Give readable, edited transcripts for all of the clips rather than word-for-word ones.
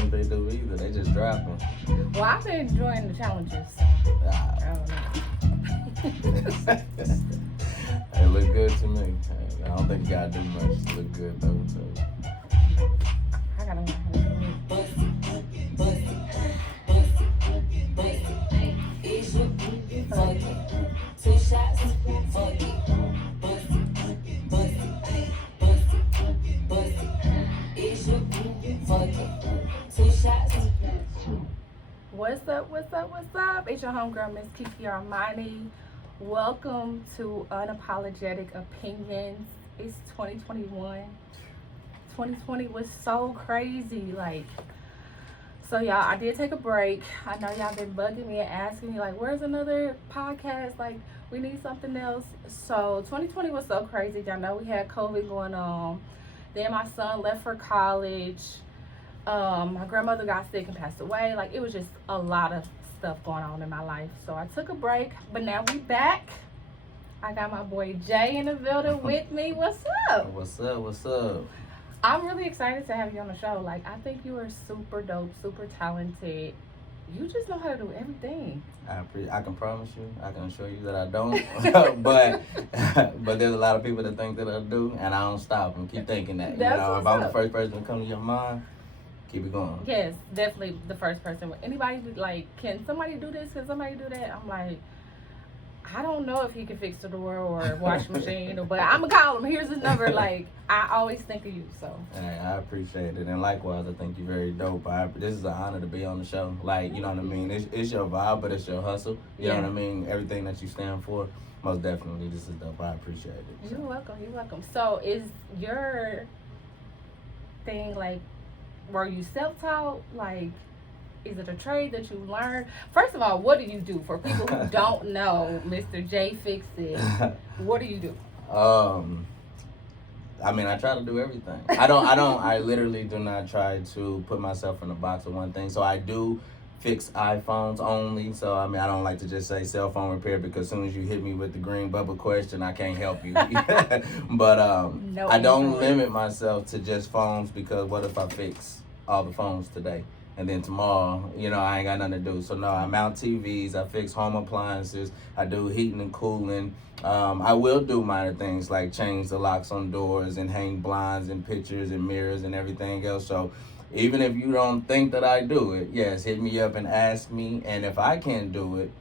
think they do either. They just drop them. Well, I've been enjoying the challenges. So I don't know. They look good to me. I don't think you gotta do much to look good though. So. I gotta learn how to do it. Two shots, fuck it. What's up? What's up? What's up? It's your homegirl, Miss Kiki Armani. Welcome to Unapologetic Opinions. It's 2021. 2020 was so crazy. So y'all, I did take a break. I know y'all been bugging me and asking me, where's another podcast? We need something else. So 2020 was so crazy. Y'all know we had COVID going on. Then my son left for college. My grandmother got sick and passed away. It was just a lot of stuff going on in my life. So I took a break, but now we back. I got my boy Jay in the building with me. What's up? What's up? What's up? I'm really excited to have you on the show. I think you are super dope, super talented. You just know how to do everything. I can promise you. I can assure you that I don't. but there's a lot of people that think that I do, and I don't stop and keep thinking that. That's if I'm the first person to come to your mind, keep it going. Yes, definitely the first person. Anybody can somebody do this? Can somebody do that? I'm like, I don't know if he can fix the door or wash machine, but I'm gonna call him. Here's his number. I always think of you. So. Hey, I appreciate it, and likewise, I think you're very dope. This is an honor to be on the show. You know what I mean? It's your vibe, but it's your hustle. You know what I mean? Everything that you stand for, most definitely, this is dope. I appreciate it. So. You're welcome. You're welcome. So, is your thing were you self-taught? Is it a trade that you learned? First of all, what do you do? For people who don't know, Mr. J Fix It, what do you do? I try to do everything. I literally do not try to put myself in a box of one thing. So I do fix iPhones only. So, I don't like to just say cell phone repair because as soon as you hit me with the green bubble question, I can't help you. But I don't limit myself to just phones because what if I fix all the phones today? And then tomorrow, I ain't got nothing to do. So, no, I mount TVs, I fix home appliances, I do heating and cooling. I will do minor things like change the locks on doors and hang blinds and pictures and mirrors and everything else. So, even if you don't think that I do it, yes, hit me up and ask me. And if I can't do it,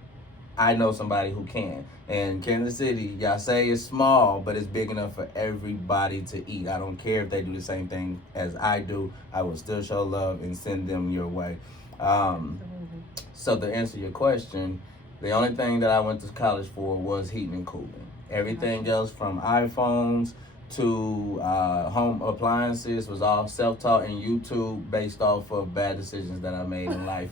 I know somebody who can. And Kansas City, y'all say it's small, but it's big enough for everybody to eat. I don't care if they do the same thing as I do. I will still show love and send them your way. So to answer your question, the only thing that I went to college for was heating and cooling. Everything else from iPhones to home appliances was all self-taught and YouTube based off of bad decisions that I made in life.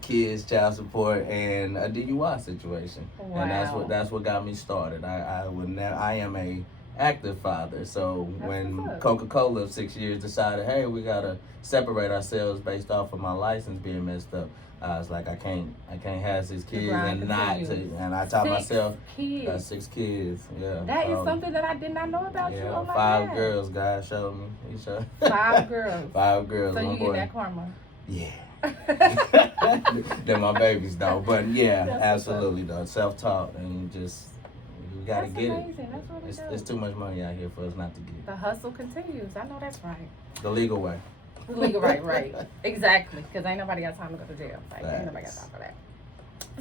Kids, child support, and a DUI situation. Wow. And that's what got me started. I am a active father. So when Coca-Cola 6 years decided, hey, we gotta separate ourselves based off of my license being messed up, I was like, I can't have 6 kids and I taught myself. Got 6 kids. Yeah. That is something that I did not know about you. Oh my 5 God. girls. God showed me. He showed. 5 girls. 5 girls. So one you boy. get that karma. Yeah. They're my babies though, but yeah, That's absolutely though. Self-taught and just you gotta that's get amazing. it. That's really dope. It's too much money out here for us not to get. The hustle continues. I know that's right. The legal way. Legal, right. Exactly. Because ain't nobody got time to go to jail. Ain't nobody got time for that.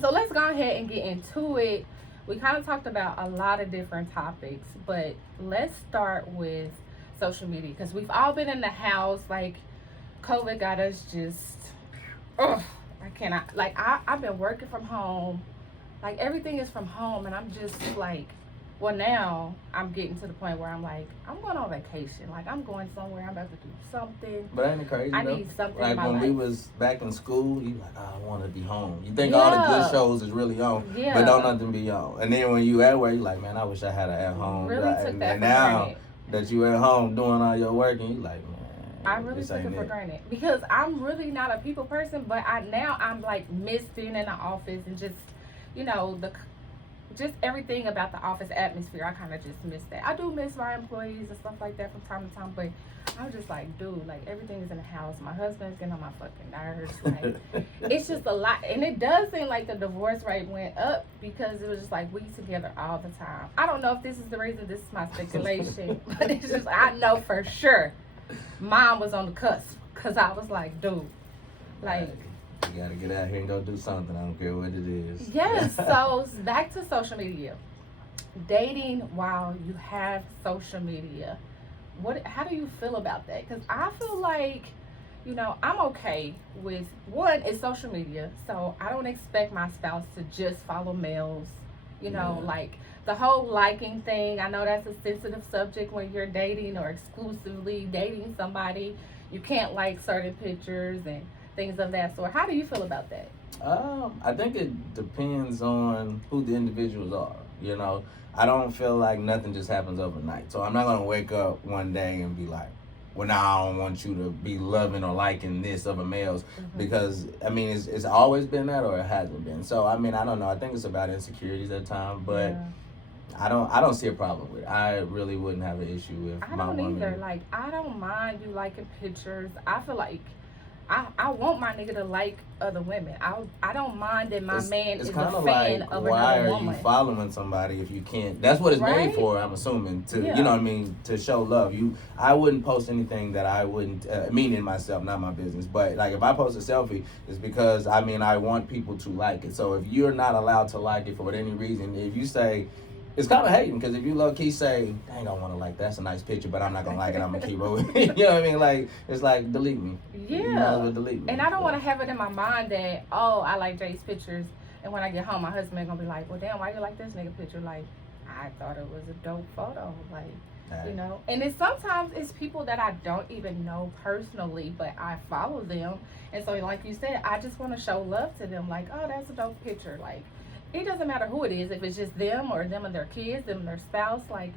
So let's go ahead and get into it. We kind of talked about a lot of different topics, but let's start with social media because we've all been in the house. COVID got us just, I cannot. I've been working from home. Everything is from home, and I'm just well, now I'm getting to the point where I'm I'm going on vacation. I'm going somewhere. I'm about to do something. But ain't it crazy? I need something in my when life. we was back in school, you I want to be home. You think all the good shows is really on, but don't nothing be on. And then when you at work, you man, I wish I had an at home. Really took that and for now granted. that you at home doing all your work, and you man. I really took it for granted because I'm really not a people person, but I'm miss being in the office and just, just everything about the office atmosphere. I kind of just miss that. I do miss my employees and stuff like that from time to time, but I was just like, dude, like everything is in the house. My husband's getting on my fucking nerves. Like, it's just a lot. And it does seem like the divorce rate went up because it was just like we together all the time. I don't know if this is the reason, this is my speculation, but it's just, I know for sure mom was on the cusp because I was like, dude, like. You gotta get out here and go do something. I don't care what it is. Yes, so back to social media. Dating while you have social media. How do you feel about that? Because I feel like, you know, I'm okay with, one, it's social media, so I don't expect my spouse to just follow males. You know, like the whole liking thing, I know that's a sensitive subject when you're dating or exclusively dating somebody. You can't like certain pictures and things of that sort. How do you feel about that? I think it depends on who the individuals are. You know, I don't feel like nothing just happens overnight. So I'm not gonna wake up one day and be like, well, now I don't want you to be loving or liking this of a male's, because I mean it's always been that or it hasn't been. So I mean I don't know. I think it's about insecurities at times, but I don't see a problem with it. I really wouldn't have an issue with I my don't woman. either. Like I don't mind you liking pictures. I feel like I want my nigga to like other women. I don't mind that my man is a fan like, of why another are woman. you following somebody if you can't? That's what it's made for, I'm assuming, to you know what I mean, to show love. I wouldn't post anything that I wouldn't meaning myself, not my business. But like if I post a selfie, it's because I mean I want people to like it. So if you're not allowed to like it for any reason, if you say, it's kind of hating, because if you low key say, dang, I want to like that's a nice picture, but I'm not gonna like it, I'm gonna keep rolling. You know what I mean? Like it's like delete me. Yeah. You might as well delete me. And I don't want to have it in my mind that, oh, I like Jay's pictures, and when I get home, my husband gonna be like, well, damn, why you like this nigga picture? Like, I thought it was a dope photo. Like, you know. And sometimes it's people that I don't even know personally, but I follow them, and so like you said, I just want to show love to them. Like, oh, that's a dope picture. Like. It doesn't matter who it is, if it's just them or them and their kids, them and their spouse. Like,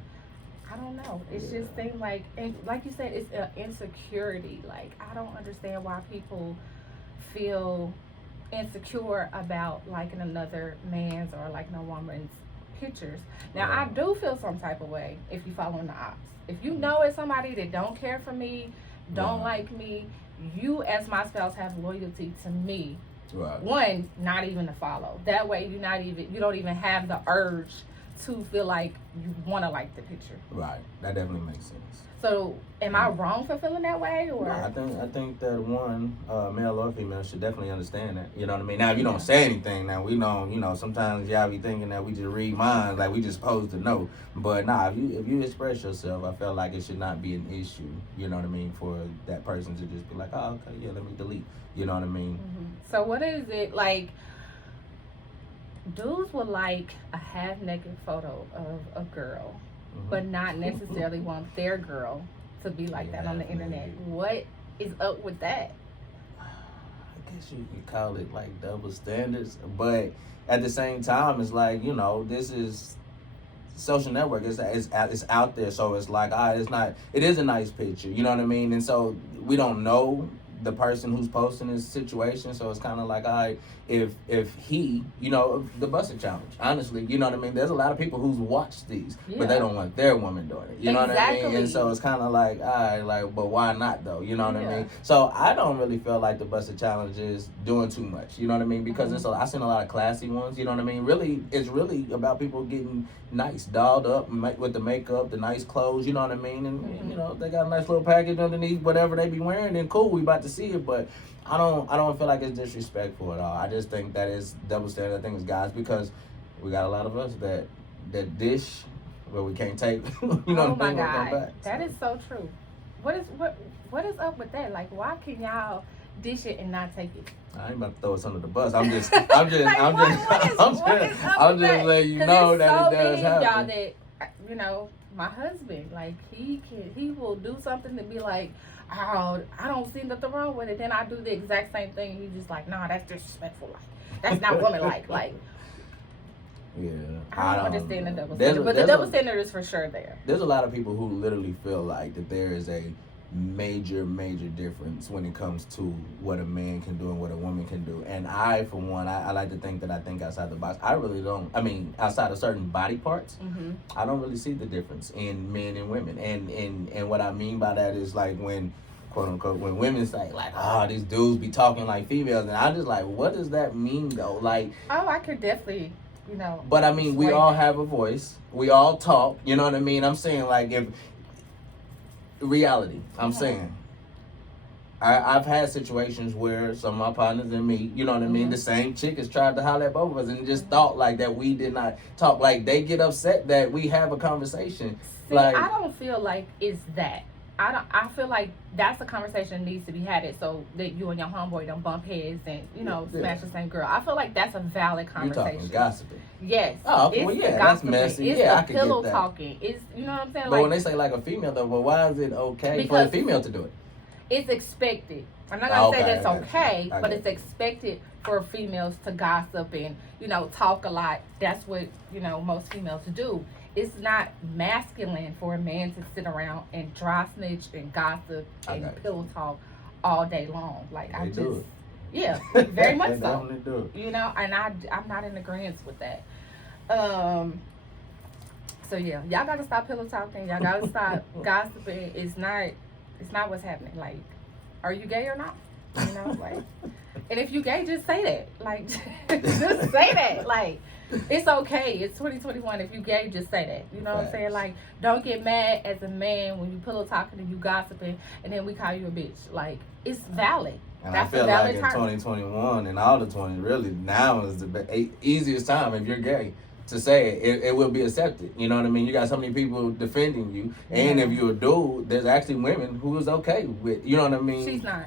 I don't know. It's just seems like, and like you said, it's an insecurity. Like, I don't understand why people feel insecure about liking another man's or liking a woman's pictures. Now, I do feel some type of way if you following the ops. If you know it's somebody that don't care for me, don't like me, you as my spouse have loyalty to me. Right. One, not even to follow. That way, you don't even have the urge to feel like you want to like the picture. Right. That definitely makes sense. So, am I wrong for feeling that way, or? No, I think that one, male or female, should definitely understand that. You know what I mean? Now, if you don't say anything, now we don't. You know, sometimes y'all be thinking that we just read minds, like we just supposed to know. But nah, if you express yourself, I feel like it should not be an issue. You know what I mean? For that person to just be like, oh, okay, yeah, let me delete. You know what I mean? So what is it like? Dudes would like a half-naked photo of a girl, but not necessarily want their girl to be like that on the internet. What is up with that? I guess you could call it like double standards, but at the same time, it's like, you know, this is social network. It's out there, so it's like, it is a nice picture. You know what I mean? And so we don't know the person who's posting this situation, so it's kind of like, if he, you know, the busted challenge, honestly, you know what I mean, there's a lot of people who's watched these, but they don't want their woman doing it, you know what I mean, and so it's kind of like, but why not though, you know what I mean? So I don't really feel like the busted challenge is doing too much, you know what I mean, because I've seen a lot of classy ones, you know what I mean, really, it's really about people getting nice, dolled up with the makeup, the nice clothes, you know what I mean, and you know, they got a nice little package underneath whatever they be wearing, and cool, we about to see it, but I don't feel like it's disrespectful at all. I just think that is double standard. I think it's guys, because we got a lot of us that dish where we can't take. You know, oh my God, that is so true. What is up with that? Like, why can y'all dish it and not take it? I ain't about to throw us under the bus. I'm just like, I'm just letting you know that it does happen. Y'all that, you know, my husband, like he will do something to be like, oh, I don't see nothing wrong with it. Then I do the exact same thing. He's just like, nah, that's disrespectful. Like, that's not woman-like. Like, yeah, I don't understand the double standard. But the double standard is for sure there. There's a lot of people who literally feel like that there is a major difference when it comes to what a man can do and what a woman can do. And I, for one, I like to think that I think outside the box. I really don't. I mean, outside of certain body parts, I don't really see the difference in men and women. And what I mean by that is like when, quote unquote, when women say like, oh, these dudes be talking like females, and I just like, what does that mean though? Like, oh, I could definitely, But I mean, we all have a voice. We all talk. You know what I mean? I'm saying like if reality. I'm saying. I've had situations where some of my partners and me, you know what I mean, the same chick has tried to holler at both of us and just thought like that we did not talk. Like they get upset that we have a conversation. See, like I don't feel like it's that. I feel like that's a conversation that needs to be had it so that you and your homeboy don't bump heads and, smash the same girl. I feel like that's a valid conversation. You talking gossiping. Yes. Oh, okay. Well, yeah, that's messy. It's yeah, the I can pillow get that. talking. It's, you know what I'm saying? But when they say like a female though, well, why is it okay for a female to do it? It's expected. I'm not going to say that's okay, but it's expected for females to gossip and, talk a lot. That's what, most females do. It's not masculine for a man to sit around and dry snitch and gossip and pillow talk all day long. Like, they do it. Yeah, very much they so. Definitely do it. And I'm not in agreement with that. So yeah, y'all gotta stop pillow talking. Y'all gotta stop gossiping. It's not what's happening. Like, are you gay or not? Like, and if you gay, just say that. Like, just say that. Like, it's okay. It's 2021. If you gay, just say that. You know what I'm saying? Like, don't get mad as a man when you pillow talking and you gossiping, and then we call you a bitch. Like, it's valid. And that's I feel a valid like in term. 2021 and all the 20s, really now is the easiest time if you're gay to say it. It will be accepted. You know what I mean? You got so many people defending you, and if you're a dude, there's actually women who is okay with. You know what I mean? She's not.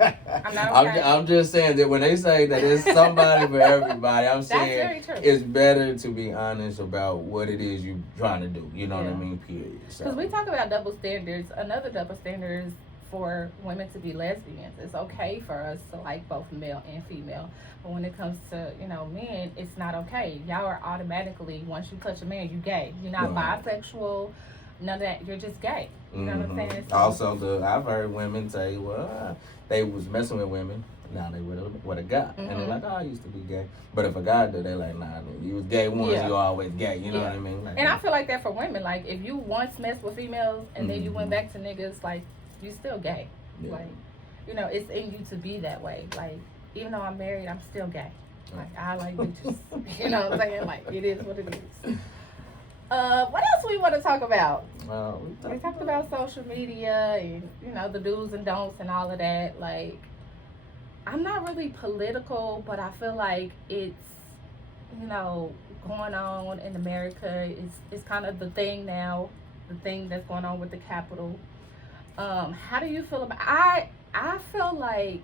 I'm not okay. I'm just saying that when they say that it's somebody for everybody, I'm saying it's better to be honest about what it is you're trying to do. You know what I mean? Period. Because we talk about double standards. Another double standard is for women to be lesbians. It's okay for us to like both male and female. But when it comes to, men, it's not okay. Y'all are automatically, once you touch a man, you gay. You're not bisexual. None of that. You're just gay. You know what I'm saying? So, also, I've heard women say, well, they was messing with women. Now they with a guy. And they're like, oh, I used to be gay. But if a guy do, they're like, nah, you was gay once, you always gay. You know what I mean? Like, and I feel like that for women. Like, if you once messed with females and then you went back to niggas, like, you still gay. Yeah. Like, it's in you to be that way. Like, even though I'm married, I'm still gay. Like, I like bitches. You know what I'm saying? Like, it is what it is. What else we want to talk about? We talked about social media and, the do's and don'ts and all of that. Like, I'm not really political, but I feel like it's, going on in America. It's kind of the thing now, the thing that's going on with the Capitol. How do you feel about I feel like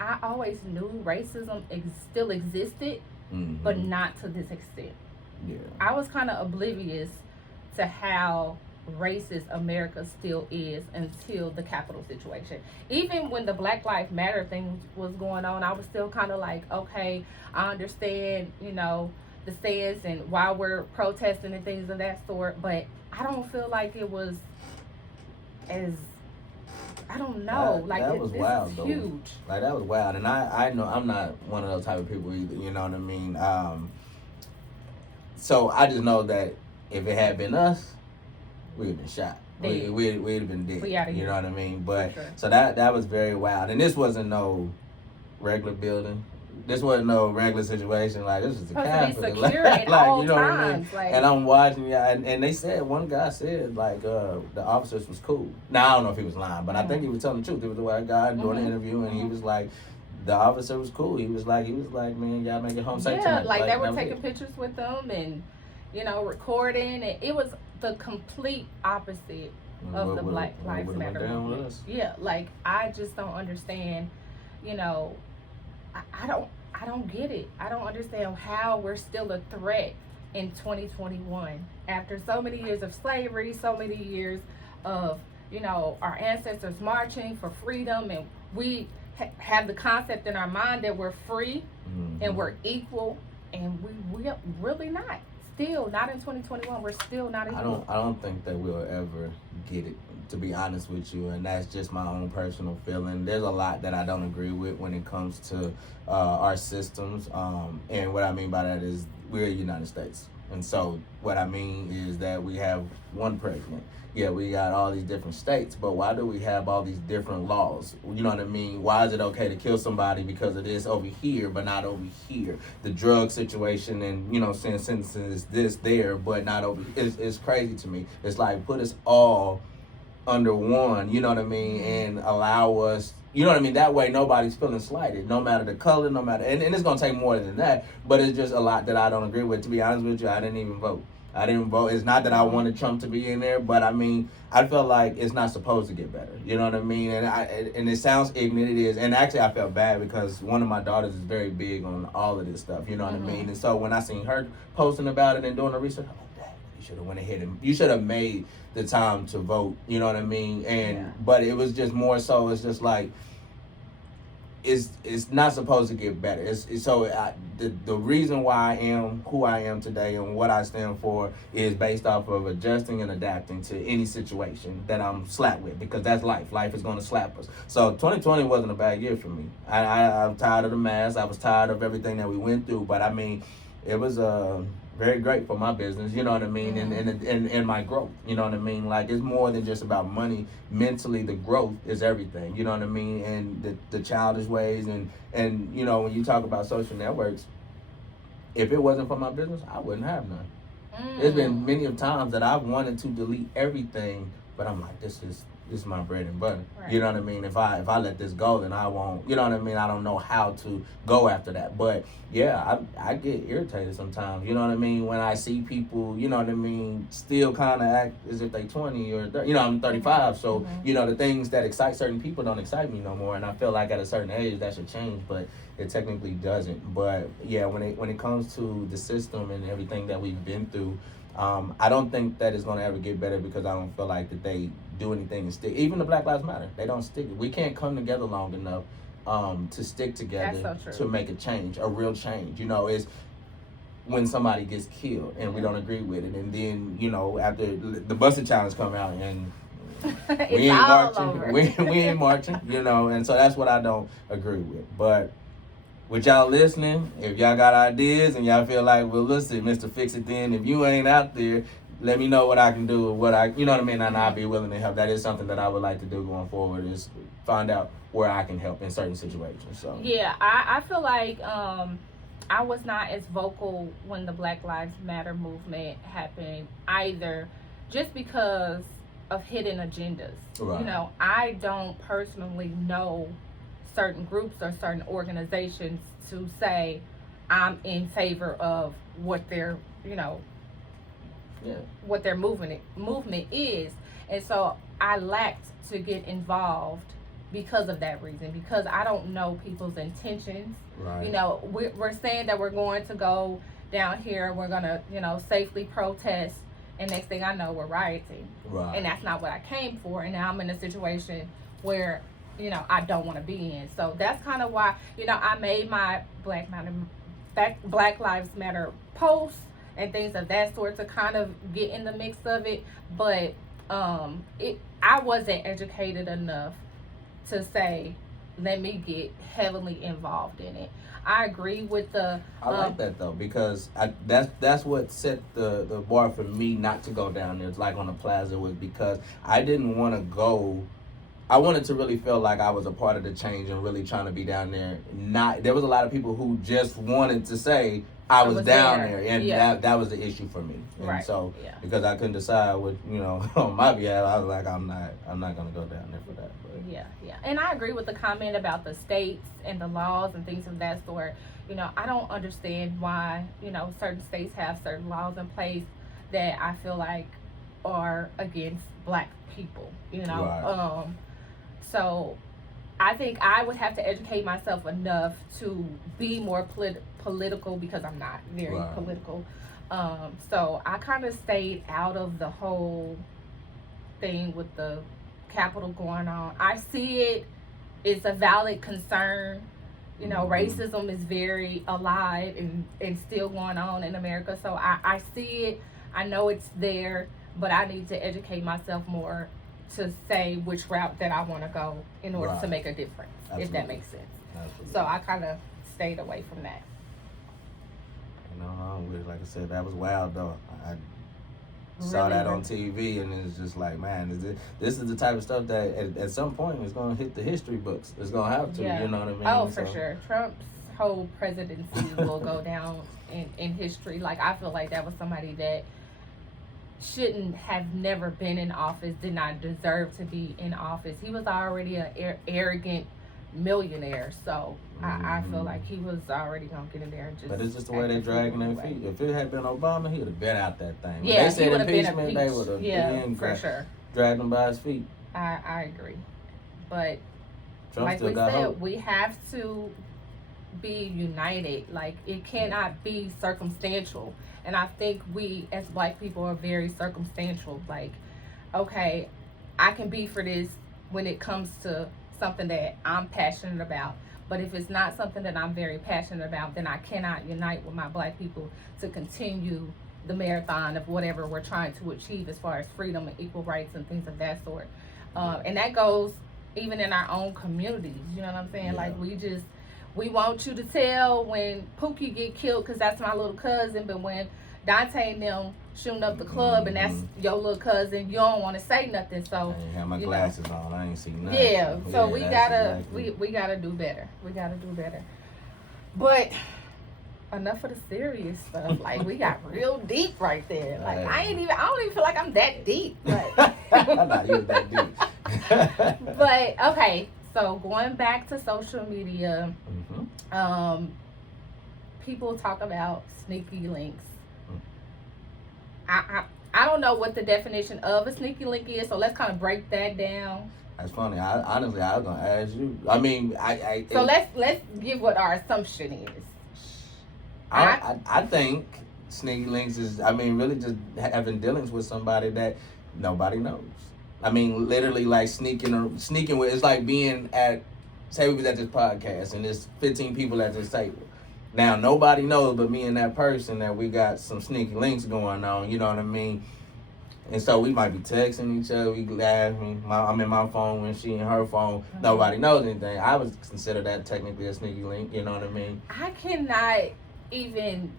I always knew racism still existed, but not to this extent. Yeah. I was kind of oblivious to how racist America still is until the Capitol situation. Even when the Black Lives Matter thing was going on, I was still kind of like, okay, I understand, the stance and why we're protesting and things of that sort, but I don't feel like it was as, I don't know, that was wild, is though. Huge. Like, that was wild, and I know I'm not one of those type of people either, you know what I mean? So I just know that if it had been us, we'd have been shot. We'd have been dead. You know what I mean? But so that was very wild. And this wasn't no regular building. This wasn't no regular situation. Like, this was the Capitol. Like, at all you know times. What I mean? And I'm watching, and they said, one guy said, like, the officers was cool. Now, I don't know if he was lying, but I think he was telling the truth. There was a white guy doing an interview, and he was like, the officer was cool. He was like, man, y'all make it home safe tonight. Yeah, like they were taking pictures with them and, recording. And it was the complete opposite of the Black Lives Matter movement. Yeah, like, I just don't understand, I don't get it. I don't understand how we're still a threat in 2021 after so many years of slavery, so many years of, our ancestors marching for freedom, and we have the concept in our mind that we're free and we're equal, and we're really not still not in 2021. We're still not. I don't think that we'll ever get it, to be honest with you, and that's just my own personal feeling. There's a lot that I don't agree with when it comes to our systems, and what I mean by that is we're the United States, and so what I mean is that we have one president. Yeah, we got all these different states, but why do we have all these different laws? You know what I mean? Why is it okay to kill somebody because of this over here, but not over here? The drug situation and, saying sentences this there, but not over. It's crazy to me. It's like put us all under one, you know what I mean, and allow us, you know what I mean, that way nobody's feeling slighted, no matter the color, no matter, and it's going to take more than that, but it's just a lot that I don't agree with. To be honest with you, I didn't even vote. It's not that I wanted Trump to be in there, but I mean, I felt like it's not supposed to get better. You know what I mean? And it sounds ignorant, it is. And actually, I felt bad because one of my daughters is very big on all of this stuff. You know what I mean? And so when I seen her posting about it and doing the research, I'm like, Dad, you should have went ahead and you should have made the time to vote. You know what I mean? And but it was just more so. It's just like. It's not supposed to get better. The reason why I am who I am today and what I stand for is based off of adjusting and adapting to any situation that I'm slapped with, because that's life. Life is going to slap us. So 2020 wasn't a bad year for me. I'm tired of the mask. I was tired of everything that we went through. But I mean, it was very great for my business, you know what I mean, and my growth, you know what I mean. Like, it's more than just about money. Mentally, the growth is everything, you know what I mean, and the childish ways, and when you talk about social networks, if it wasn't for my business, I wouldn't have none. There's been many of times that I've wanted to delete everything, but I'm like, this is my bread and butter. Right. You know what I mean? If I let this go, then I won't, you know what I mean? I don't know how to go after that. But yeah, I get irritated sometimes, you know what I mean? When I see people, you know what I mean, still kind of act as if they 20 or 30, I'm 35. So, the things that excite certain people don't excite me no more. And I feel like at a certain age that should change, but it technically doesn't. But yeah, when it comes to the system and everything that we've been through, I don't think that it's going to ever get better, because I don't feel like that they do anything to stick. Even the Black Lives Matter, they don't stick. We can't come together long enough to stick together to make a change, a real change. It's when somebody gets killed and we don't agree with it, and then after the Busted Challenge come out and we ain't marching, we ain't marching, and so that's what I don't agree with. But with y'all listening, if y'all got ideas and y'all feel like, well, listen, Mr. Fix It, then if you ain't out there, let me know what I can do, you know what I mean, and I'll be willing to help. That is something that I would like to do going forward, is find out where I can help in certain situations. So yeah, I feel like I was not as vocal when the Black Lives Matter movement happened either, just because of hidden agendas. Right. I don't personally know certain groups or certain organizations to say I'm in favor of what their what their movement is, and so I lacked to get involved because of that reason, because I don't know people's intentions. Right. We're saying that we're going to go down here, we're gonna safely protest, and next thing I know, we're rioting. Right. And that's not what I came for, and now I'm in a situation where I don't want to be in. So that's kind of why, I made my Black Lives Matter posts and things of that sort to kind of get in the mix of it. But I wasn't educated enough to say, let me get heavily involved in it. I agree with the... I like that, though, because that's what set the bar for me not to go down there. It's like on the plaza, was because I didn't want to go... I wanted to really feel like I was a part of the change and really trying to be down there. There was a lot of people who just wanted to say I was down there, and that was the issue for me. And right. So because I couldn't decide what on my behalf, I was like, I'm not gonna go down there for that. But. Yeah. And I agree with the comment about the states and the laws and things of that sort. I don't understand why certain states have certain laws in place that I feel like are against Black people. Right. So I think I would have to educate myself enough to be more political, because I'm not very political. So I kind of stayed out of the whole thing with the Capitol going on. I see it's a valid concern, You know, racism is very alive and still going on in America. So I see it. I know it's there, but I need to educate myself more to say which route that I want to go in order to make a difference, if that makes sense. Absolutely. So I kind of stayed away from that. You know, like I said, that was wild though. I saw that on TV, and it's just like, man, this is the type of stuff that at some point is going to hit the history books. It's going to have to, you know what I mean? Oh, for sure. Trump's whole presidency will go down in history. Like, I feel like that was somebody that shouldn't have never been in office, did not deserve to be in office. He was already an arrogant millionaire, so I feel like he was already gonna get in there. But it's just the way they're dragging their feet. If it had been Obama, he would have been out that thing. Yeah, they said he would have been impeachment, they would have for sure. dragged him by his feet. I agree, but Trump like still we got said, hope. we have to be united. Like, it cannot be circumstantial, and I think we as Black people are very circumstantial. Like, okay, I can be for this when it comes to something that I'm passionate about, but if it's not something that I'm very passionate about, then I cannot unite with my Black people to continue the marathon of whatever we're trying to achieve as far as freedom and equal rights and things of that sort. And that goes even in our own communities, you know what I'm saying? Like, we want you to tell when Pookie get killed because that's my little cousin, but when Dante and them shooting up the club and that's your little cousin, you don't want to say nothing. So I ain't have my glasses on. I ain't see nothing. Yeah, so we gotta exactly. we gotta do better. We gotta do better. But enough of the serious stuff. Like, we got real deep right there. Like, I don't even feel like I'm that deep. But Not even that deep. but okay, so going back to social media, people talk about sneaky links. I don't know what the definition of a sneaky link is, so let's kind of break that down. That's funny. Honestly, I was gonna ask you. I mean, So let's give what our assumption is. I think sneaky links is, I mean, really just having dealings with somebody that nobody knows. I mean, literally, like sneaking with. It's like being at, say we was at this podcast and there's 15 people at this table. Now, nobody knows but me and that person that we got some sneaky links going on, you know what I mean? And so we might be texting each other, we laughing. I'm in my phone when she in her phone. Nobody knows anything. I would consider that technically a sneaky link, you know what I mean? I cannot even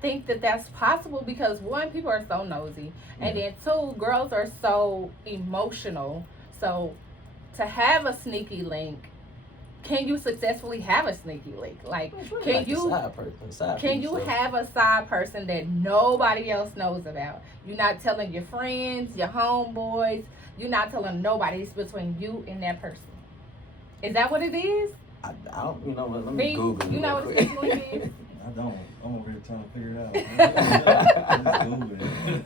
think that that's possible because, one, people are so nosy. And then, two, girls are so emotional. So to have a sneaky link, can you successfully have a sneaky link? Like, Really can you have a side person that nobody else knows about? You're not telling your friends, your homeboys. You're not telling nobody. It's between you and that person. Is that what it is? I don't, you know what? Let me Google it. You know what a sneaky link is? I don't. I'm over here trying to figure it out.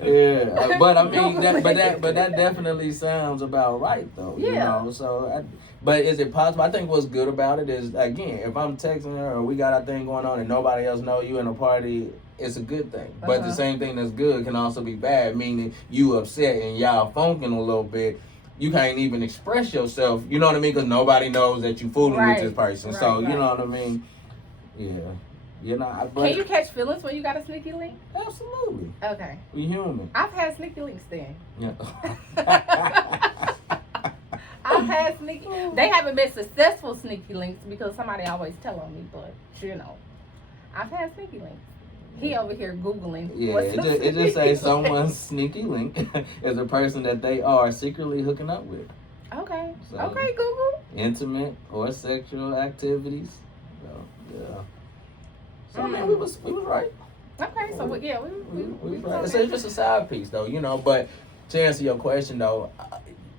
Yeah, but I mean, that definitely sounds about right though. Yeah. You know, so. But is it possible? I think what's good about it is, again, if I'm texting her or we got our thing going on and nobody else know you in a party, it's a good thing. But the same thing that's good can also be bad, meaning you upset and y'all funking a little bit. You can't even express yourself, you know what I mean? Because nobody knows that you fooling with this person. So, you know what I mean? Yeah. You know, can you catch feelings when you got a sneaky link? Absolutely. Okay. We human. I've had sneaky links then. Yeah. I've had sneaky. They haven't been successful sneaky links because somebody always tell on me, but you know, I've had sneaky links. He over here Googling. Yeah, it just says someone's sneaky link is a person that they are secretly hooking up with. Okay. So, Okay, Google. Intimate or sexual activities. So, yeah. So I mean, we was right. Okay, so we We right. It's just a side piece though, you know. But to answer your question though,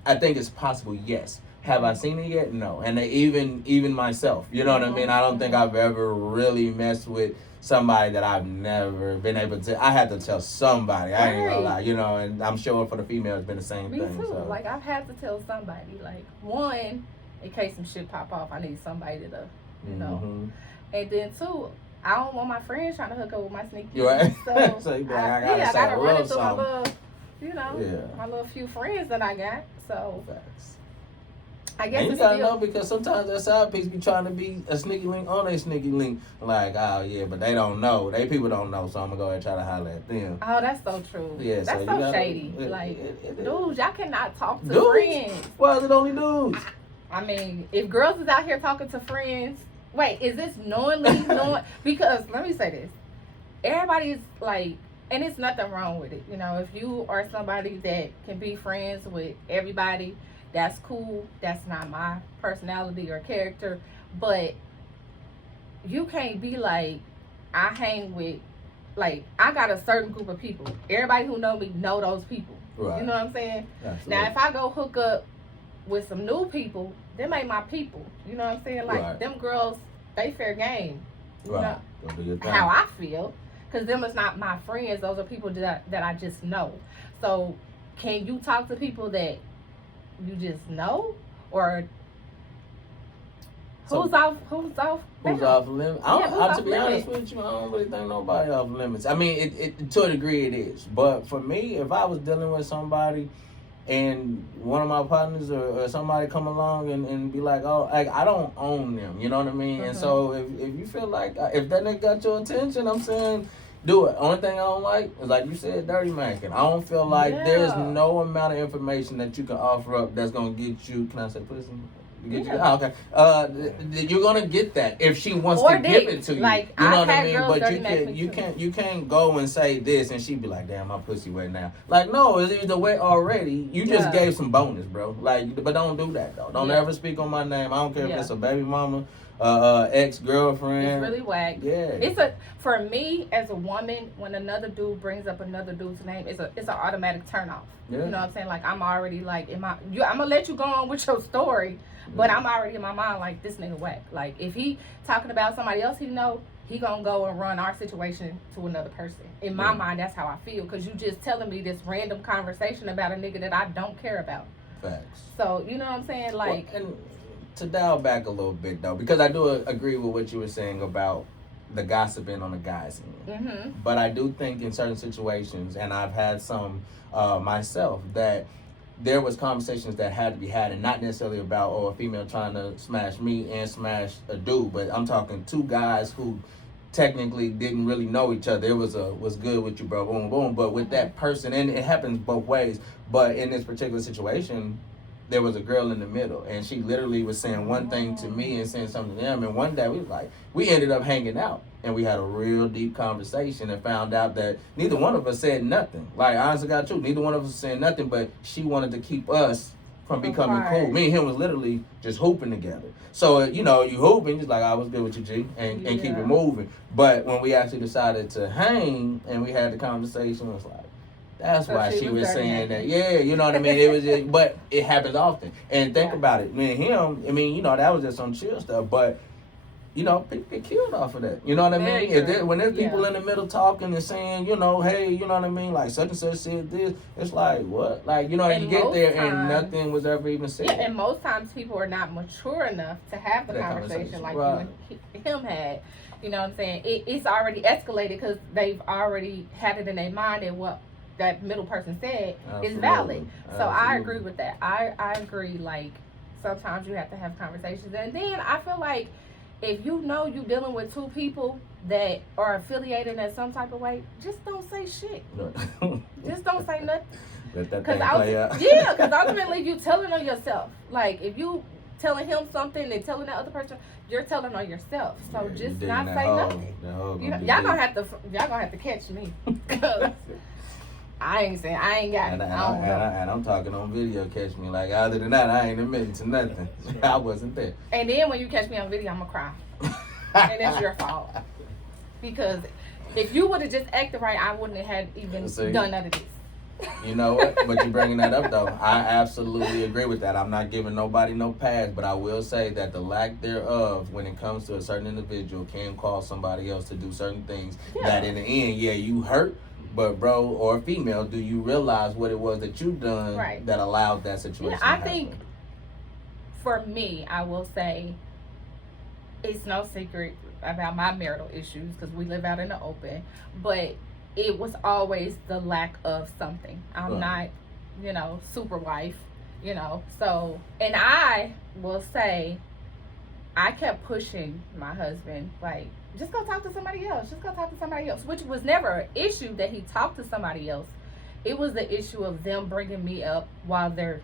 I think it's possible. Yes. Have I seen it yet? No. And even myself, you know what I mean? I don't think I've ever really messed with somebody that I've never been able to. I had to tell somebody. I ain't gonna lie, you know. And I'm sure for the female, it's been the same Me thing. too. So. Like, I've had to tell somebody. Like, one, in case some shit pop off, I need somebody to, you know. And then two, I don't want my friends trying to hook up with my sneaky. Right. So, you be like, I gotta gotta run it through my something. little, you know, my little few friends that I got. So. Facts. I guess And you it's gotta still know because sometimes that side piece be trying to be a sneaky link on a sneaky link. Like, oh yeah, but they don't know. They people don't know, so I'm gonna go ahead and try to holler at them. Oh, that's so true. Yeah, That's so so you gotta, shady. Like, dudes, y'all cannot talk to dudes? friends. Why is it only dudes? I mean, if girls is out here talking to friends, wait, is this knowingly knowing? Because let me say this, everybody's like, and it's nothing wrong with it. You know, if you are somebody that can be friends with everybody, that's cool. That's not my personality or character, but you can't be like, I hang with, like, I got a certain group of people. Everybody who know me know those people. Right. You know what I'm saying? Absolutely. Now, if I go hook up with some new people, them ain't my people. You know what I'm saying? Like, Right. them girls, they fair game. You Right. know Go do your thing. how I feel. Because them is not my friends. Those are people that I just know. So, can you talk to people that you just know? Or So- who's off? Who's off limits? Yeah, who's To off be honest limits? with you, I don't really think nobody off limits. I mean, it to a degree it is. But for me, if I was dealing with somebody and one of my partners or somebody come along and be like, oh, like I don't own them, you know what I mean? And so if you feel like, if that nigga got your attention, I'm saying, do it. Only thing I don't like is, like you said, dirty macking. I don't feel like there's Yeah. no amount of information that you can offer up that's gonna get you, can I say pussy? Get you, Yeah. okay. You're gonna get that if she wants Or to give dick. it to you. Like, You know I've what I had mean? girls But dirty you mac me you too. can't go and say this and she be like, damn, my pussy wet now. Like, no, it's either wet already. You just Yeah. gave some bonus, bro. Like, but don't do that though. Don't Yeah. ever speak on my name. I don't care Yeah. if it's a baby mama, ex-girlfriend. It's really whack. Yeah. For me as a woman, when another dude brings up another dude's name, it's an automatic turn off. Yeah. You know what I'm saying? Like, I'm already like I'm gonna let you go on with your story, but I'm already in my mind like, this nigga whack. Like, if he talking about somebody else he know, he gonna go and run our situation to another person. In my mind, that's how I feel, because you just telling me this random conversation about a nigga that I don't care about. Facts. So, you know what I'm saying? Like, Well, and to dial back a little bit though, because I do agree with what you were saying about the gossiping on the guys' end. But I do think in certain situations, and I've had some myself, that there was conversations that had to be had, and not necessarily about a female trying to smash me and smash a dude, but I'm talking two guys who technically didn't really know each other. It was good with you, bro, boom, boom. But with that person, and it happens both ways. But in this particular situation, there was a girl in the middle, and she literally was saying one thing to me and saying something to them. And one day we ended up hanging out, and we had a real deep conversation and found out that neither one of us said nothing. Like, honestly, got truth, neither one of us said nothing, but she wanted to keep us from becoming cool. Me and him was literally just hooping together. So, you hooping, just like, I was good with you, G, and keep it moving. But when we actually decided to hang and we had the conversation, it was like, that's why she was saying that. Yeah, you know what I mean? It was just, but it happens often. And think about it. Me and him, I mean, that was just some chill stuff. But, people get killed off of that. You know what I mean? When there's people in the middle talking and saying, hey, you know what I mean? Like, such and such said this. It's like, what? Like, you get there and nothing was ever even said. Yeah, and most times people are not mature enough to have the conversation like you and him had. You know what I'm saying? It's already escalated because they've already had it in their mind that what that middle person said is valid. So I agree with that. I agree, like, sometimes you have to have conversations. And then I feel like if you know you're dealing with two people that are affiliated in some type of way, just don't say shit. Just don't say nothing. Let that thing play out. Yeah, because ultimately you telling on yourself. Like, if you telling him something and telling that other person, you're telling on yourself. So just not say nothing. Y'all gonna have to catch me. I ain't got it. And I'm talking on video, catch me. Like, other than that, I ain't admitting to nothing. I wasn't there. And then when you catch me on video, I'm gonna cry. And it's your fault. Because if you would have just acted right, I wouldn't have had even done none of this. You know what? But you're bringing that up, though. I absolutely agree with that. I'm not giving nobody no pass, but I will say that the lack thereof when it comes to a certain individual can cause somebody else to do certain things that in the end, you hurt. But bro or female, do you realize what it was that you done that allowed that situation to happen? Think for me, I will say it's no secret about my marital issues because we live out in the open. But it was always the lack of something. I'm not, super wife. So, and I will say, I kept pushing my husband, like, just go talk to somebody else. Just go talk to somebody else, which was never an issue that he talked to somebody else. It was the issue of them bringing me up while they're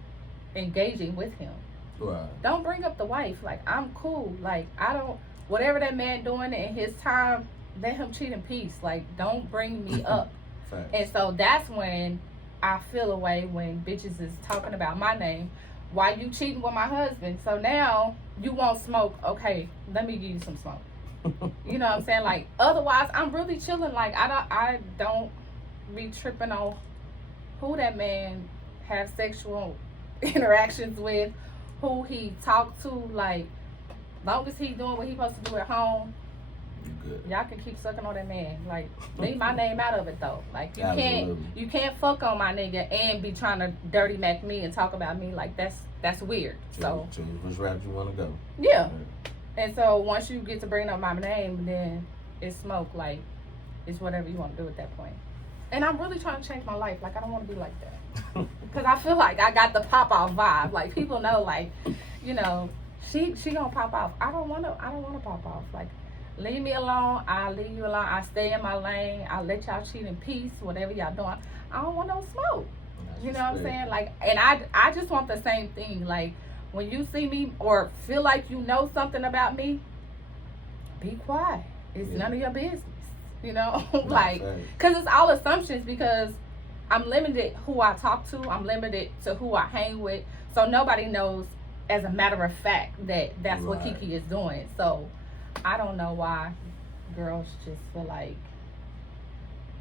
engaging with him. Right. Don't bring up the wife. Like, I'm cool. Like, I don't, whatever that man doing in his time, let him cheat in peace. Like, don't bring me up. Facts. And so that's when I feel away when bitches is talking about my name. Why you cheating with my husband? So now you won't smoke. Okay, let me give you some smoke. You know what I'm saying? Like, otherwise I'm really chilling. Like, I don't be tripping on who that man have sexual interactions with, who he talked to. Like, long as he doing what he supposed to do at home, You good. y'all can keep sucking on that man. Like, leave my name out of it though. Like, Absolutely. you can't fuck on my nigga and be trying to dirty mac me and talk about me. Like, that's weird. So Choose which route you want to go. yeah. And so once you get to bring up my name, then it's smoke. Like, it's whatever you want to do at that point. And I'm really trying to change my life. Like, I don't want to be like that. Because I feel like I got the pop off vibe. Like, people know, like, she gonna pop off. I don't want to pop off. Like, leave me alone. I'll leave you alone. I stay in my lane. I'll let y'all cheat in peace. Whatever y'all doing. I don't want no smoke. You know what I'm saying? Like, and I just want the same thing. Like, when you see me or feel like you know something about me, be quiet. It's none of your business. Like, because it's all assumptions, because I'm limited who I talk to. I'm limited to who I hang with. So nobody knows, as a matter of fact, that's what Kiki is doing. So I don't know why girls just feel like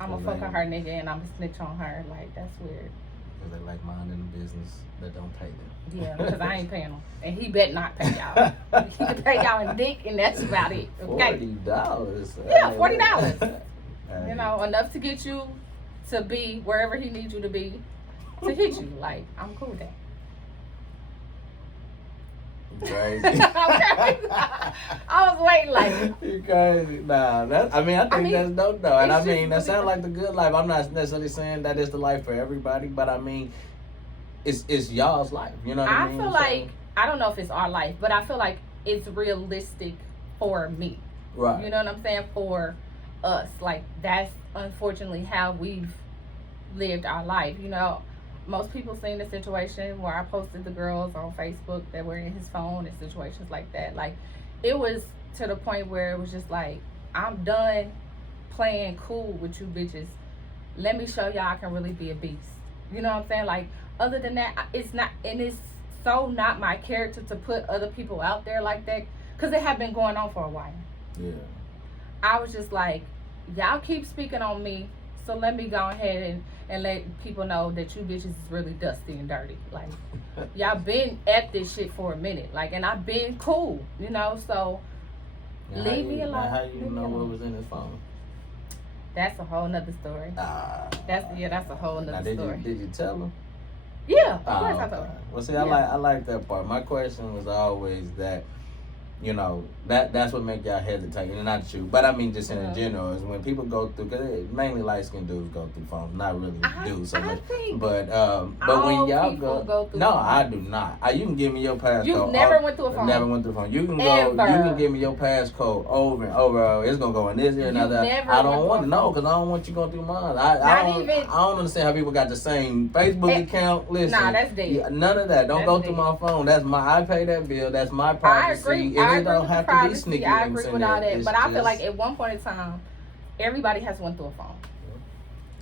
I'm going to fuck on her nigga and I'm going to snitch on her. Like, that's weird. Because they like minding the business that don't pay them. Yeah, because I ain't paying him. And he bet not pay y'all. He can pay y'all in dick, and that's about it. Okay? $40. Yeah, $40. Enough to get you to be wherever he needs you to be to hit you. Like, I'm cool with that. You crazy. I was waiting like. You crazy. Nah, I think that's dope though. And that sounds like the good life. I'm not necessarily saying that is the life for everybody, but I mean, it's y'all's life. You know what I mean? I feel like, I don't know if it's our life, but I feel like it's realistic for me. Right. You know what I'm saying? For us. Like, that's unfortunately how we've lived our life. Most people seen the situation where I posted the girls on Facebook that were in his phone and situations like that. Like, it was to the point where it was just like, I'm done playing cool with you bitches. Let me show y'all I can really be a beast. You know what I'm saying? Like, other than that, it's not, and it's so not my character to put other people out there like that, because it had been going on for a while. Yeah. I was just like, y'all keep speaking on me, so let me go ahead and let people know that you bitches is really dusty and dirty. Like, y'all been at this shit for a minute. Like, and I've been cool, so Now, leave me alone. How you know what was in his phone? That's a whole nother story. That's a whole nother story. Did you tell him? Yeah, of course I told him. Well, see, I like that part. My question was always that, that's what make y'all hesitate, and not you, but I mean just in general, is when people go through, because mainly light-skinned dudes go through phones, not really dudes so much. But when y'all go through no, I do not. You can give me your passcode. You never went through a phone. Never went through a phone. You can go. You can give me your passcode over and over. It's gonna go in this here and that. I don't want to know, because I don't want you going through mine. I don't understand how people got the same Facebook account. Listen, nah, that's dead. None of that. Don't go through my phone. That's I pay that bill. That's my privacy. I agree don't with have the to be sneaky. I agree with all that, but I feel just, like at one point in time, everybody has went through a phone.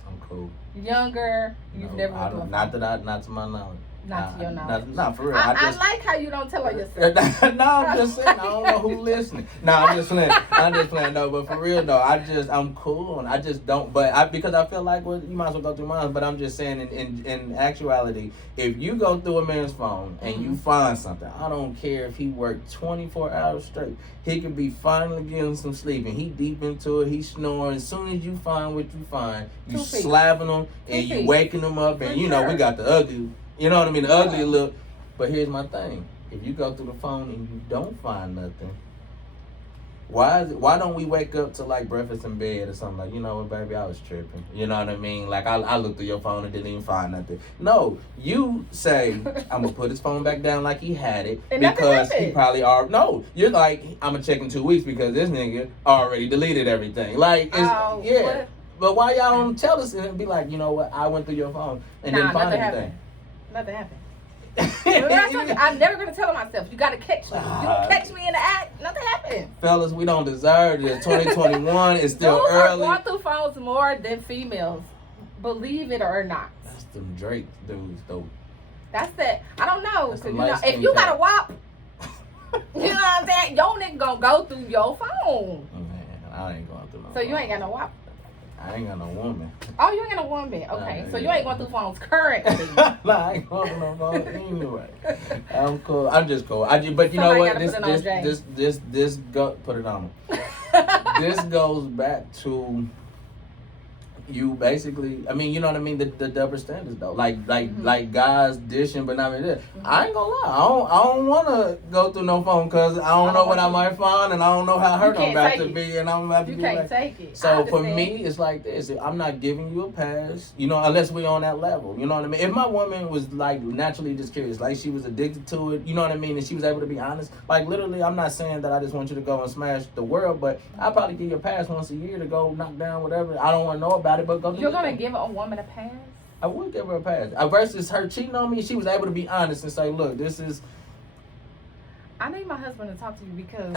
I'm cool. Younger, you've never went through a phone. Not to my knowledge. Not to your knowledge. Not for real. I like how you don't tell her yourself. No, I'm just saying. I don't know who's listening. No, I'm just playing. No, but for real though, I'm cool, and I just don't. But because I feel like, well, you might as well go through mine. But I'm just saying, in actuality, if you go through a man's phone and you find something, I don't care if he worked 24 hours straight. He could be finally getting some sleep, and he deep into it. He's snoring. As soon as you find what you find, you slapping him and you waking him up, and we got the ugly. You know what I mean? The ugly look. But here's my thing. If you go through the phone and you don't find nothing, Why don't we wake up to like breakfast in bed or something like, you know what, baby, I was tripping. You know what I mean? Like I looked through your phone and didn't even find nothing. No, you say I'm gonna put his phone back down like he had it And because nothing he probably already. No, you're like I'm gonna check in 2 weeks because this nigga already deleted everything. Like it's yeah. What? But why y'all don't tell us and be like, you know what, I went through your phone and didn't find nothing anything. Nothing happened. Remember I told you, I'm never gonna tell myself. You gotta catch me. You don't catch me in the act. Nothing happened. Fellas, we don't deserve this. 2021 is still Dudes early. are going through phones more than females. Believe it or not. That's them Drake dudes though. That's that. I don't know. That's 'Cause, the you know, light-skinned if you got cat. a WAP, you know what I'm saying? Your nigga gonna go through your phone. Man, I ain't going through no So you phone. ain't got no WAP. I ain't got no woman. Oh, you ain't got no woman. Okay. Nah, So you yeah. ain't going through phones currently. Nah, I ain't going through no phone anyway. I'm cool. I'm just cool. But you know Somebody what? gotta put it on Jay. This go put it on. This goes back to you basically. I mean, you know what I mean. The double standards though. Like guys dishing, but not really this. I ain't gonna lie. I don't want to go through no phone because I don't know what I might find and I don't know how hurt I'm can't about take to it. be and I'm about to You be can't like. take it. I So for understand. me, it's like this. I'm not giving you a pass, you know, unless we on that level. You know what I mean? If my woman was like naturally just curious, like she was addicted to it, you know what I mean, and she was able to be honest, like literally, I'm not saying that I just want you to go and smash the world, but I'll probably give you a pass once a year to go knock down whatever. I don't want to know about it, but go do You're your gonna thing. give a woman a pass? I would give her a pass. Versus her cheating on me, she was able to be honest and say, look, this is. I need my husband to talk to you because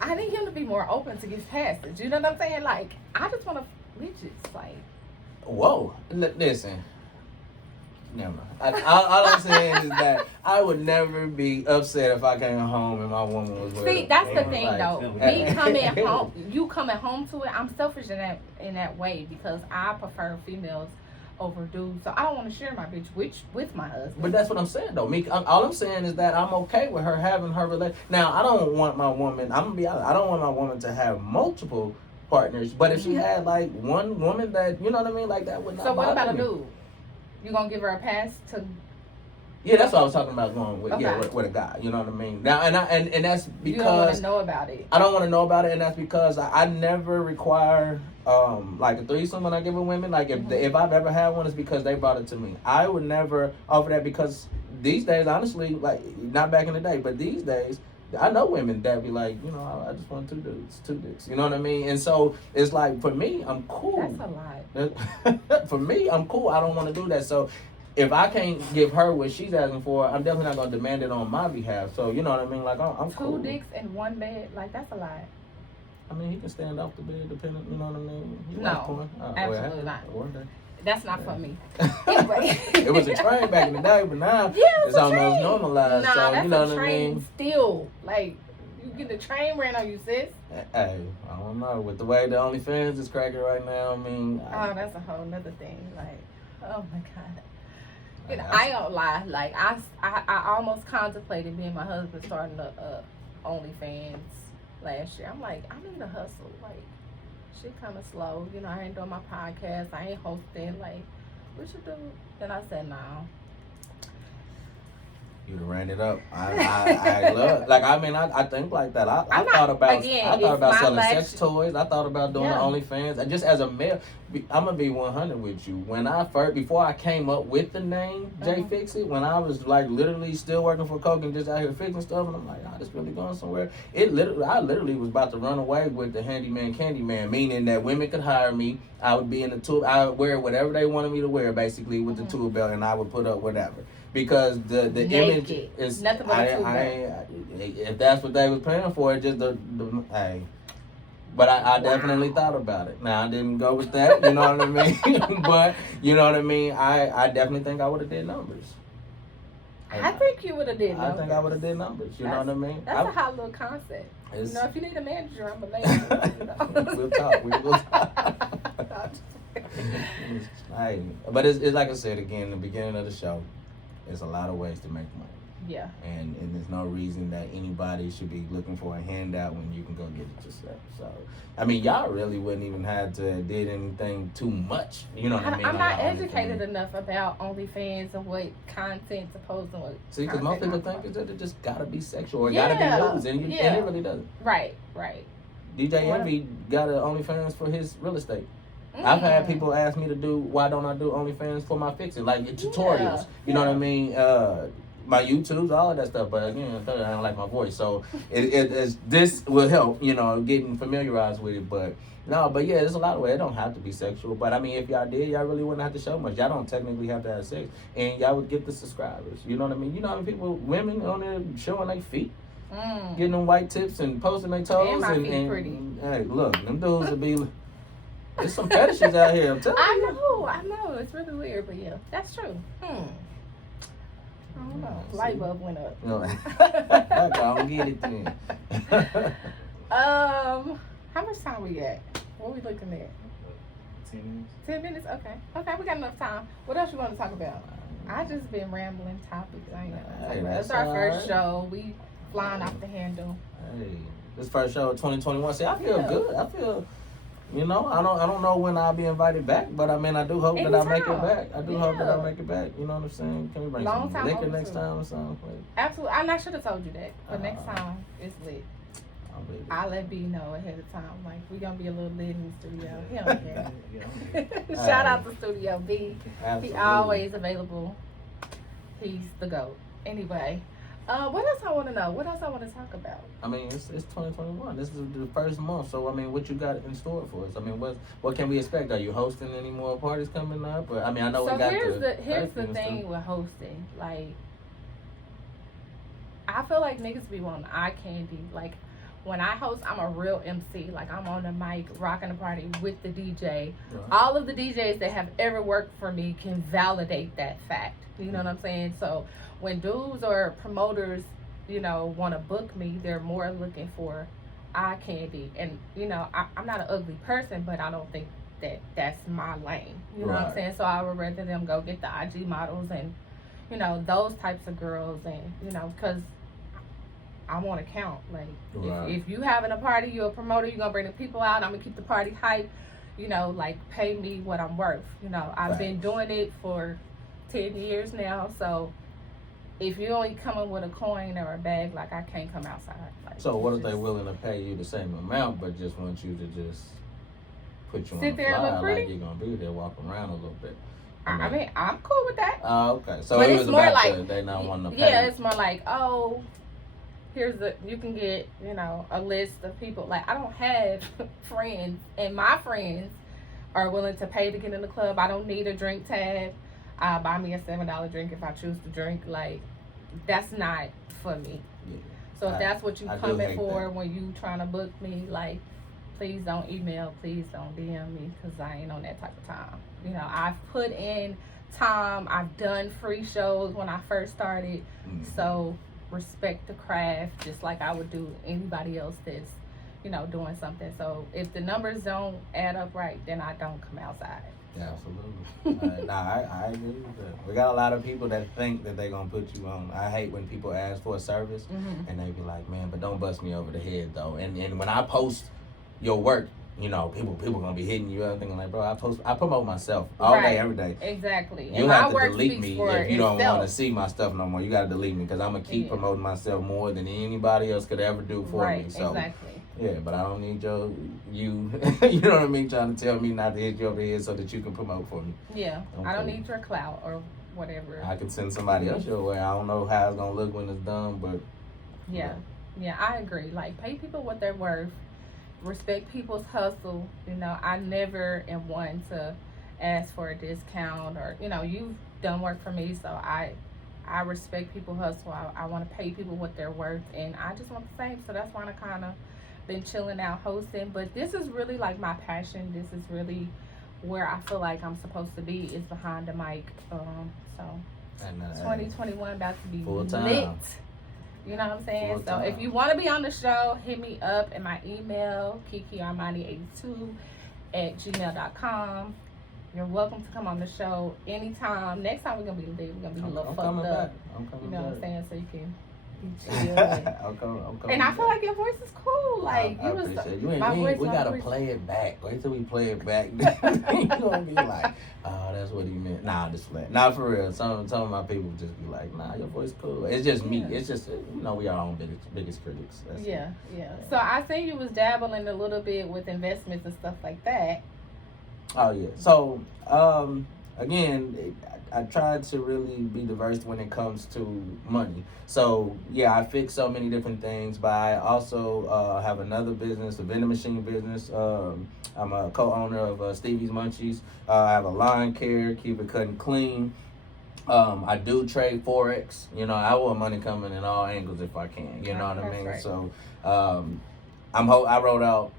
I need him to be more open to give passes. You know what I'm saying? Like, I just want to, we just like. Whoa, listen. Never mind. All I'm saying is that I would never be upset if I came home and my woman was with See, her. that's the Like, thing though. Me coming home, you coming home to it. I'm selfish in that way because I prefer females over dudes. So I don't want to share my bitch with my husband. But that's what I'm saying though. All I'm saying is that I'm okay with her having her relation. Now I don't want my woman. I'm gonna be honest. I don't want my woman to have multiple partners. But if she had like one woman that you know what I mean, like that would not. So what about a bother me. dude? You gonna give her a pass to? Yeah, that's what I was talking about going with. Yeah, Okay. with a guy. You know what I mean. Now and that's You don't want because to know about it. I don't want to know about it, and that's because I never require like a threesome when I give a women. Like if I've ever had one, it's because they brought it to me. I would never offer that because these days, honestly, like not back in the day, but these days, I know women that be like, you know, I just want two dicks. You know what I mean? And so it's like for me, I'm cool. That's a lot. For me, I'm cool. I don't want to do that. So if I can't give her what she's asking for, I'm definitely not gonna demand it on my behalf. So you know what I mean? Like I'm cool. 2 dicks in one bed, like that's a lot. I mean, he can stand off the bed, depending. You know what I mean? He No, likes porn. absolutely not. One day. That's not for me. Anyway. It was a trend back in the day, but now Yeah, it's almost normalized. Nah, so that's you know a what I train mean? still. Like, you get the train ran on you, sis. Hey, I don't know. With the way the OnlyFans is cracking right now, I mean. Oh, that's a whole nother thing. Like, oh my God. You know, I ain't gonna lie. Like, I almost contemplated me and my husband starting a OnlyFans last year. I'm like, I need a hustle. Like, shit kind of slow. You know, I ain't doing my podcast. I ain't hosting. Like, we should do. Then I said, no. You'd have ran it up. I love. Like I mean, I think like that. I thought about selling sex toys. I thought about doing the OnlyFans. And just as a male, I'm gonna be 100 with you. When before I came up with the name Jay Fix It, when I was like literally still working for Coke and just out here fixing stuff, and I'm like, oh, this really going somewhere. I literally was about to run away with the Handyman Candyman, meaning that women could hire me. I would be in the tool. I would wear whatever they wanted me to wear, basically with the tool belt, and I would put up whatever. Because the image is nothing but a if that's what they was paying for, it just hey. But I definitely thought about it. Now I didn't go with that, you know what I mean. But you know what I mean. I definitely think I would have did numbers. I think you would have did numbers. I think I would have did numbers. You know what I mean. That's a hot little concept. You know, if you need a manager, I'm a lady. You know? We'll talk. We'll talk. Hey, but it's like I said again in the beginning of the show. There's a lot of ways to make money. Yeah. And there's no reason that anybody should be looking for a handout when you can go get it yourself. So, I mean, y'all really wouldn't even have to did anything too much. You know what I mean? I'm not educated enough about OnlyFans and what content supposed to what. See, because most people think that it just gotta be sexual or gotta be news, and it really doesn't. Right. DJ What? Envy got an OnlyFans for his real estate. I've had people ask me to do, why don't I do OnlyFans for my fixing? Like tutorials. You know what I mean? My YouTubes, all of that stuff. But again, I don't like my voice. So this will help, getting familiarized with it. But no, but yeah, there's a lot of ways. It don't have to be sexual. But I mean, if y'all did, y'all really wouldn't have to show much. Y'all don't technically have to have sex. And y'all would get the subscribers. You know what I mean? You know how many people, women on there showing their feet? Getting them white tips and posting their toes. And my feet pretty. Hey, look, them dudes will be... There's some fetishes out here, I'm telling you. I know. It's really weird, but yeah, that's true. I don't know. Light bulb went up. No. Don't get it then. How much time we got? What we looking at? 10 minutes. 10 minutes? Okay, we got enough time. What else you want to talk about? I just been rambling topics. I ain't know. Hey, It's that's our all first right. show. We flying off the handle. Hey, this first show of 2021. See, I feel Yeah. good. I feel, I don't know when I'll be invited back, but I mean, I do hope that I make it Anytime. back. I do hope that I Yeah. make it back. You know what I'm saying? Can we bring Long some time liquor overdue. next time or something? Like, Absolutely. I should have told you that. But next time, it's lit. I'll be there. I'll let B know ahead of time. Like, we going to be a little lit in the studio. He don't care. Yeah. Shout out to Studio B. He Absolutely. always available. He's the GOAT. Anyway, what else I want to know? What else I want to talk about? I mean, it's 2021. This is the first month, so I mean, what you got in store for us? I mean, what can we expect? Are you hosting any more parties coming up? Or, I mean, I know So we got here's the curfew and thing stuff. with hosting. Like, I feel like niggas be wanting eye candy. Like, when I host, I'm a real MC. Like, I'm on the mic, rocking the party with the DJ. Right. All of the DJs that have ever worked for me can validate that fact. You know what I'm saying? So when dudes or promoters, want to book me, they're more looking for eye candy. And, I'm not an ugly person, but I don't think that that's my lane. You know what I'm Right. saying? So I would rather them go get the IG models and, those types of girls. And, because I want to count. Like, Right. if you having a party, you're a promoter, you're going to bring the people out, I'm going to keep the party hype, like, pay me what I'm worth. I've been Facts. doing it for 10 years now, so if you only coming with a coin or a bag, like, I can't come outside. Like, So what if just they willing to pay you the same amount, but just want you to just put you Sit on the there and look fly, pretty? like you're gonna be there, walk around a little bit? I mean, I'm cool with that. Oh, okay. So But it it's was more about like, they not wanting to pay. yeah, it's more like, oh, you can get, a list of people. Like, I don't have friends, and my friends are willing to pay to get in the club. I don't need a drink tab. Buy me a $7 drink if I choose to drink. Like, that's not for me. Yeah. So if that's what you I do coming hate for that. when you trying to book me, like, please don't email, please don't DM me, because I ain't on that type of time. I've put in time. I've done free shows when I first started. Mhm. So respect the craft just like I would do anybody else that's, doing something. So if the numbers don't add up right, then I don't come outside. Yeah, absolutely. I agree with that. We got a lot of people that think that they're gonna put you on. I hate when people ask for a service Mm-hmm. and they be like, man, but don't bust me over the head though. And when I post your work, people gonna be hitting you up thinking like, bro, I promote myself all day, every day. Exactly. You And my have to work delete speaks me for if you don't want to itself. see my stuff no more. You gotta delete me because I'm gonna keep Yeah. promoting myself more than anybody else could ever do for Right, me. So exactly. yeah, but I don't need you you know what I mean, trying to tell me not to hit you over the head so that you can promote for me. Yeah. I don't Okay. need your clout or whatever. I could send somebody else your way. I don't know how it's gonna look when it's done, but Yeah, I agree. Like, pay people what they're worth. Respect people's hustle. I never am one to ask for a discount or, you've done work for me, so I respect people's hustle. I want to pay people what they're worth, and I just want the same. So that's why I kind of been chilling out hosting. But this is really like my passion. This is really where I feel like I'm supposed to be, is behind the mic. So and 2021 about to be Full time. lit. You know what I'm saying? Full So if time. you want to be on the show, hit me up at my email, kikiarmani82@gmail.com. You're welcome to come on the show anytime. Next time we're gonna be lit. We're gonna be a little I'm fucked coming up. back. I'm coming You know what I'm back. saying? So you can Yeah. I'm coming And I feel back. like your voice is cool. Like I you was appreciate you. my voice. We my gotta voice. play it back. Wait till we play it back. You gonna be like, oh, that's what he meant. Nah, just flat. Nah, for real. Some of my people just be like, nah, your voice cool. It's just me. Yeah. It's just we are our own biggest critics. That's it. Yeah. So I seen you was dabbling a little bit with investments and stuff like that. Oh yeah. So again, I tried to really be diverse when it comes to money. So yeah, I fix so many different things, but I also have another business, a vending machine business. I'm a co-owner of Stevie's Munchies. I have a lawn care, keep it cut and clean. I do trade forex. I want money coming in all angles if I can. You know what I That's mean? right. So I wrote out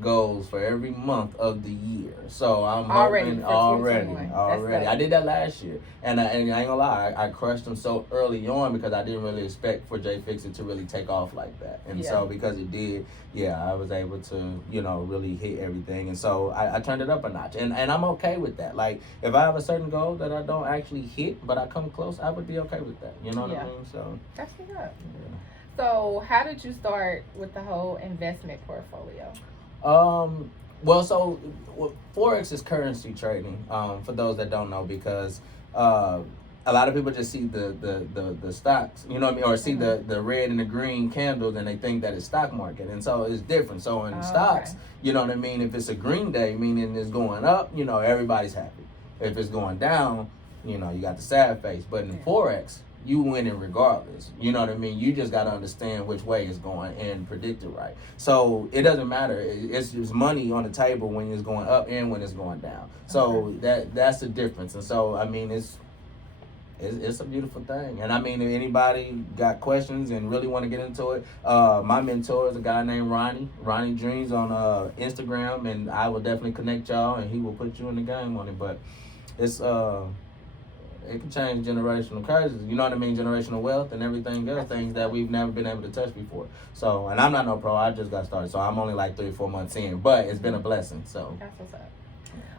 goals for every month of the year. So I'm Already, hoping for 2021. That's I dope. did that last year, and I ain't gonna lie, I crushed them so early on because I didn't really expect for J Fix It to really take off like that. And Yeah. so because it did, I was able to really hit everything. And so I turned it up a notch, and I'm okay with that. Like if I have a certain goal that I don't actually hit, but I come close, I would be okay with that. You know what I Yeah. mean? So That's what's up. yeah. So how did you start with the whole investment portfolio? Forex is currency trading. For those that don't know, because a lot of people just see the stocks, you know what I mean, or see the red and the green candles, and they think that it's stock market, and so it's different. So in stocks, Okay. you know what I mean. If it's a green day, meaning it's going up, everybody's happy. If it's going down, you got the sad face. But in Forex, you winning regardless. You know what I mean? You just got to understand which way it's going and predict it right. So it doesn't matter. It's just money on the table when it's going up and when it's going down. So that's the difference. And so, I mean, it's a beautiful thing. And I mean, if anybody got questions and really want to get into it, my mentor is a guy named Ronnie Dreams on Instagram, and I will definitely connect y'all, and he will put you in the game on it. But it's it can change generational curses, you know what I mean, generational wealth and everything else, things that we've never been able to touch before. So, and I'm not no pro, I just got started, so I'm only like 3 or 4 months in, but it's been a blessing. So That's what's up.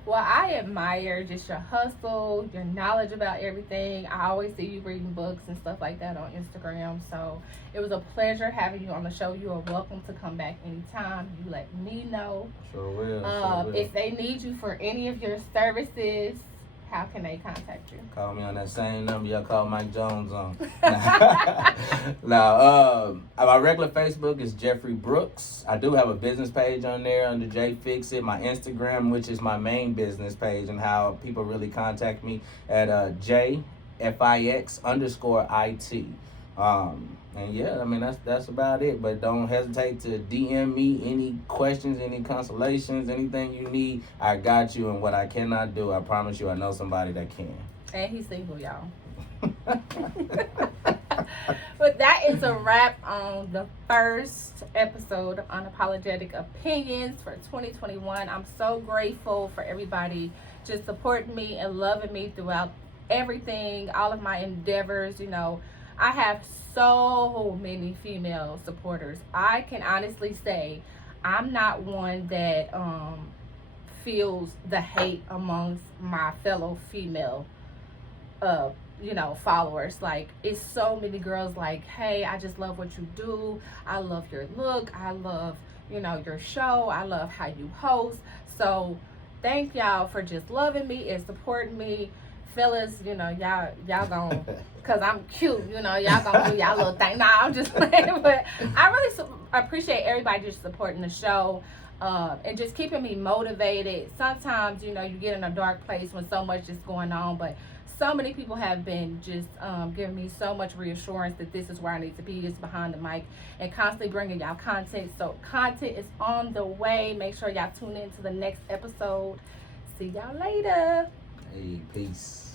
Well, I admire just your hustle, your knowledge about everything. I always see you reading books and stuff like that on Instagram. So it was a pleasure having you on the show. You are welcome to come back anytime. You let me know. Sure will. If they need you for any of your services, how can they contact you? Call me on that same number y'all call Mike Jones on. Now, my regular Facebook is Jeffrey Brooks. I do have a business page on there under J Fix It. My Instagram, which is my main business page, and how people really contact me at JFIX_IT. And yeah, I mean that's about it. But don't hesitate to DM me any questions, any consolations, anything you need. I got you. And what I cannot do, I promise you, I know somebody that can. And he's single, y'all. But that is a wrap on the first episode of Unapologetic Opinions for 2021. I'm so grateful for everybody just supporting me and loving me throughout everything, all of my endeavors. I have so many female supporters. I can honestly say I'm not one that feels the hate amongst my fellow female followers. Like, it's so many girls like, hey, I just love what you do. I love your look. I love, your show. I love how you host. So thank y'all for just loving me and supporting me. Fellas, y'all gonna, cause I'm cute, y'all gonna do y'all little thing. Nah, I'm just playing, but I really appreciate everybody just supporting the show, and just keeping me motivated. Sometimes, you get in a dark place when so much is going on, but so many people have been just giving me so much reassurance that this is where I need to be, is behind the mic, and constantly bringing y'all content. So content is on the way. Make sure y'all tune in to the next episode. See y'all later. Hey, peace.